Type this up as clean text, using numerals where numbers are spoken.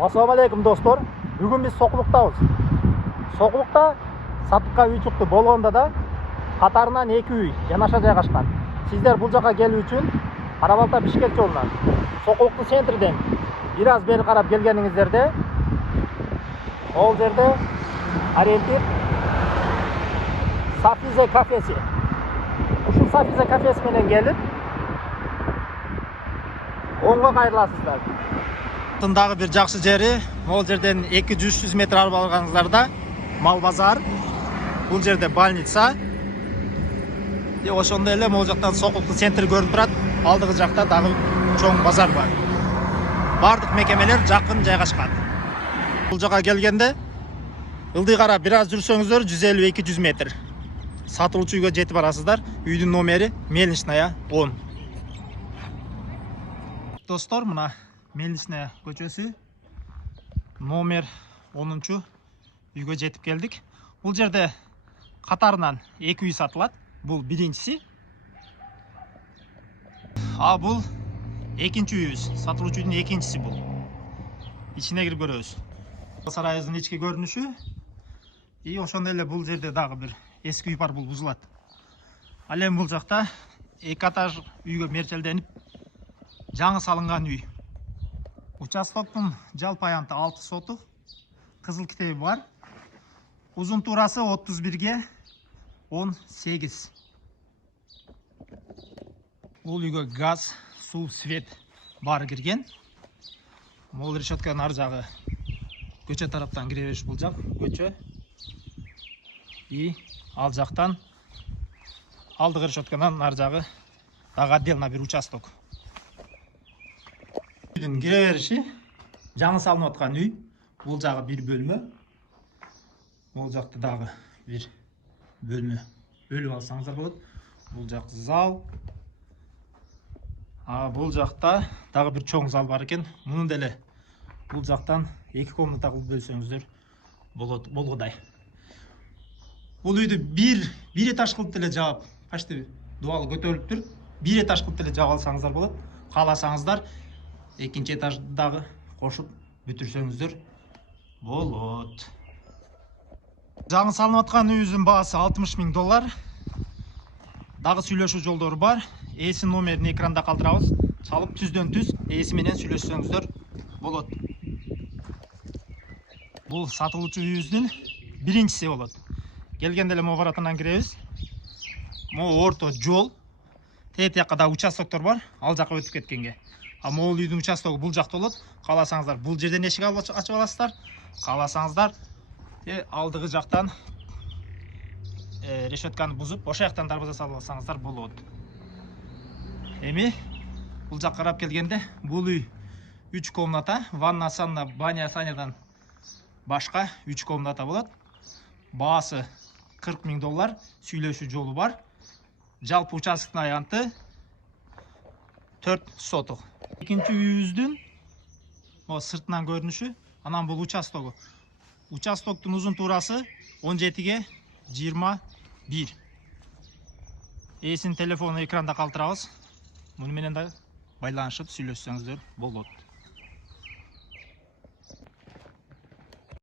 Assalamu alaikum dostlar. Bugün biz Sokuluk'tayız. Sokuluk'ta satыққа үй çıktı болгондо да катарынан 2 үй жанаша жайгашкан. Сиздер бул жака келүү үчүн Карабалта Бишкек жолунан Сокулуктун центрден бир аз бери карап келгениңиздерде ол жерде ориентир Safize kafesi. Ушул Safize kafesi менен келип оңго кайрыласыздар. Дагы бир жакшы жери, могул жерден 200-300 метр алып алганыңыздарда мал базар. Бул жерде больница. Ошондой эле могул жактан Сокулуктун центри көрүнүп турат. Алдыгы жакта дагы чоң базар бар. Бардык мекемелер жакын жайгашкан. Бул жака келгенде ылдый карап бир аз жүрсөңүздөр 150-200 метр. Сатылуучу үйгө жетип барасыздар. Үйдүн номери Мельничная 10. Достор, мына Мельничная көчөсү номер 10-чу үйгө жетип келдик. Бул жерде катарынан 2 үй сатылат. Бул биринчиси. А бул экинчи үйүбүз. Сатылуучу үйдүн экинчиси бул. Ичине кирип көрөбүз. Сарайыбыздын ички көрүнүшү. И ошондой эле бул жерде дагы бир эски үй бар, бул бузулат. Ал эми бул жакта 2 этаж үйгө мерчелденип жаңы салынган үй. Участоктун жалпы аянты 6 сотук, кызыл китеби бар. Узун туурасы 31 18. Бул үйгө газ, суу, свет баары кирген. Могул решетканын ар жагы көчө тараптан кире бериш, бул жак көчө. И ал жактан алдыгы решетканын ар жагы дагы отдельно бир участок. Үйдүн кире бериши жаңы салынып аткан үй. Бул жагы бир бөлмө. Бул жакта дагы бир бөлмө бөлүп алсаңыздар болот. Бул жак зал. Бул жакта дагы бир чоң зал бар экен. Муну деле бул жактан 2 комната кылып бөлсөңүздөр болгодай. Бул үйдү бир этаж кылып деле жаап, почти дубалы көтөрүлүп тур. Бир этаж кылып деле жаап алсаңыздар болот. Кааласаңыздар экинчи этаждагы кошуп бүтүрсөңүздөр болот. Жаңы салынып аткан үйүбүздүн баасы $60,000. Дагы сүйлөшүү жолдору бар. Ээси номерин экранда калтырабыз. Чалып түздөн түз ээси менен сүйлөшсөңүздөр болот. Бул сатылуучу үйүбүздүн биринчиси болот. Келгенде эле могу баратынан киребиз. Могу орто жол. Тет жакка да участоктор бар. Ал жакка өтүп кеткенге. Могул үйдүн участогу бул жакта болот. Кааласаңыздар бул жерден эшик ачып аласыздар. Кааласаңыздар алдыгы жактан решетканы бузуп, ошол жактан дарбаза салып алсаңыздар болот. Эми бул жакка карап келгенде бул үй 3 комната, ванна, санна, баня, санядан башка 3 комната болот. Баасы $40,000, сүйлөшүү жолу бар. Жалпы участоктун аянты 4 сотук. Экинчи үйүбүздүн сыртынан көрүнүшү, анан бул участогу. Участоктун узун туурасы 17 21. Ээсинин телефону экранда калтырабыз. Муну менен да байланышып сүйлөшсөңүздөр болот.